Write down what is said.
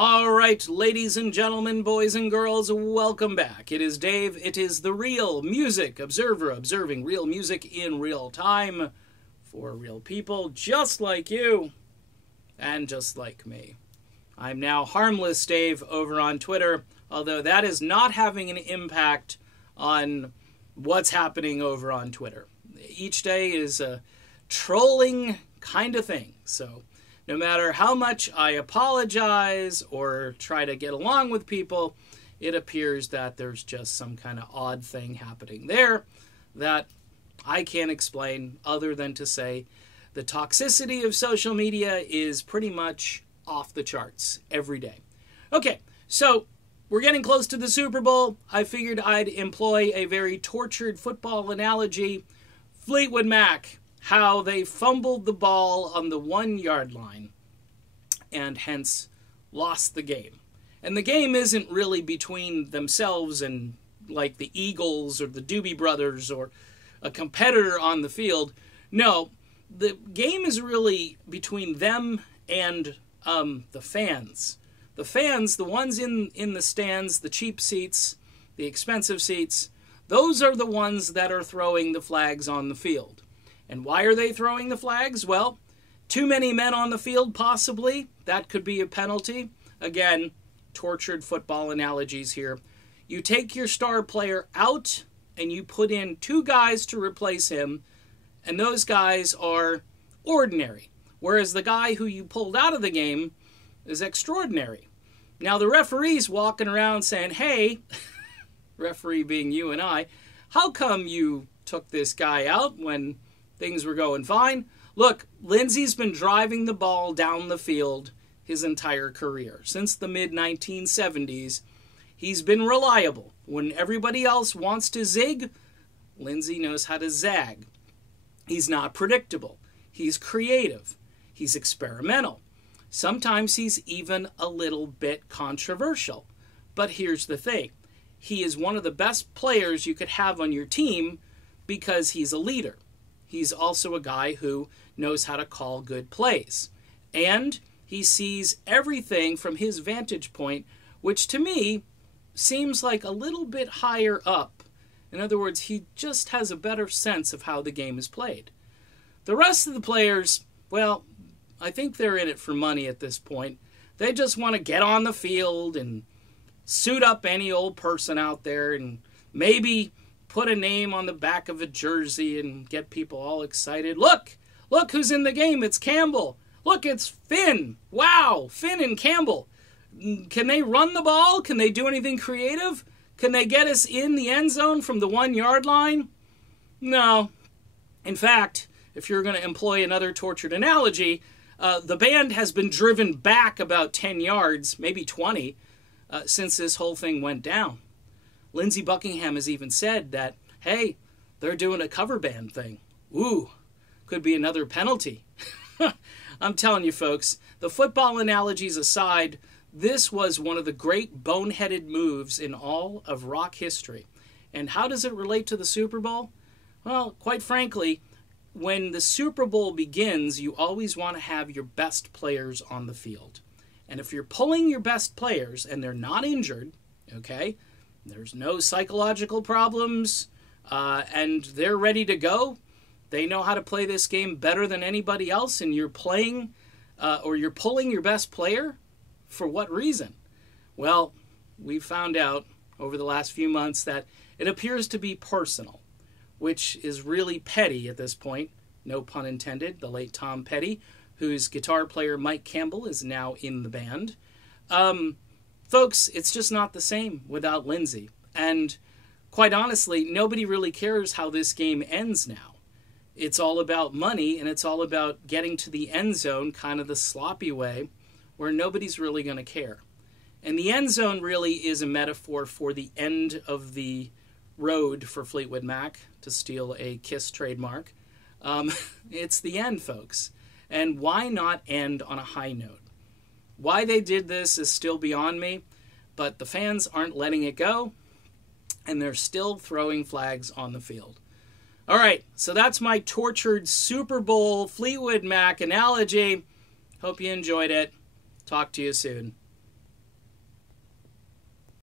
All right, ladies and gentlemen, boys and girls, welcome back. It is Dave. It is the Real Music Observer, observing real music in real time for real people just like you and just like me. I'm now Harmless Dave over on Twitter, although that is not having an impact on what's happening over on Twitter. Each day is a trolling kind of thing, so no matter how much I apologize or try to get along with people, it appears that there's just some kind of odd thing happening there that I can't explain other than to say the toxicity of social media is pretty much off the charts every day. Okay, so we're getting close to the Super Bowl. I figured I'd employ a very tortured football analogy. Fleetwood Mac, how they fumbled the ball on the 1-yard line and hence lost the game. And the game isn't really between themselves and like the Eagles or the Doobie Brothers or a competitor on the field. No, the game is really between them and the fans. The fans, the ones in the stands, the cheap seats, the expensive seats, those are the ones that are throwing the flags on the field. And why are they throwing the flags? Well, too many men on the field, possibly. That could be a penalty. Again, tortured football analogies here. You take your star player out and you put in 2 guys to replace him, and those guys are ordinary, whereas the guy who you pulled out of the game is extraordinary. Now, the referee's walking around saying, hey, referee being you and I, how come you took this guy out when things were going fine? Look, Lindsey's been driving the ball down the field his entire career. Since the mid-1970s, he's been reliable. When everybody else wants to zig, Lindsey knows how to zag. He's not predictable. He's creative. He's experimental. Sometimes he's even a little bit controversial. But here's the thing. He is one of the best players you could have on your team because he's a leader. He's also a guy who knows how to call good plays. And he sees everything from his vantage point, which to me seems like a little bit higher up. In other words, he just has a better sense of how the game is played. The rest of the players, well, I think they're in it for money at this point. They just want to get on the field and suit up any old person out there and maybe put a name on the back of a jersey and get people all excited. Look who's in the game. It's Campbell. Look, it's Finn. Wow, Finn and Campbell. Can they run the ball? Can they do anything creative? Can they get us in the end zone from the 1-yard line? No. In fact, if you're going to employ another tortured analogy, the band has been driven back about 10 yards, maybe 20, since this whole thing went down. Lindsey Buckingham has even said that, hey, they're doing a cover band thing. Ooh, could be another penalty. I'm telling you, folks, the football analogies aside, this was one of the great boneheaded moves in all of rock history. And how does it relate to the Super Bowl? Well, quite frankly, when the Super Bowl begins, you always want to have your best players on the field. And if you're pulling your best players and they're not injured, okay, there's no psychological problems, and they're ready to go, they know how to play this game better than anybody else, and you're playing, or you're pulling your best player, for what reason? Well, we found out over the last few months that it appears to be personal, which is really petty at this point. No pun intended. The late Tom Petty, whose guitar player Mike Campbell is now in the band. Folks, it's just not the same without Lindsey. And quite honestly, nobody really cares how this game ends now. It's all about money, and it's all about getting to the end zone kind of the sloppy way where nobody's really going to care. And the end zone really is a metaphor for the end of the road for Fleetwood Mac, to steal a Kiss trademark. It's the end, folks. And why not end on a high note? Why they did this is still beyond me, but the fans aren't letting it go, and they're still throwing flags on the field. All right, so that's my tortured Super Bowl Fleetwood Mac analogy. Hope you enjoyed it. Talk to you soon.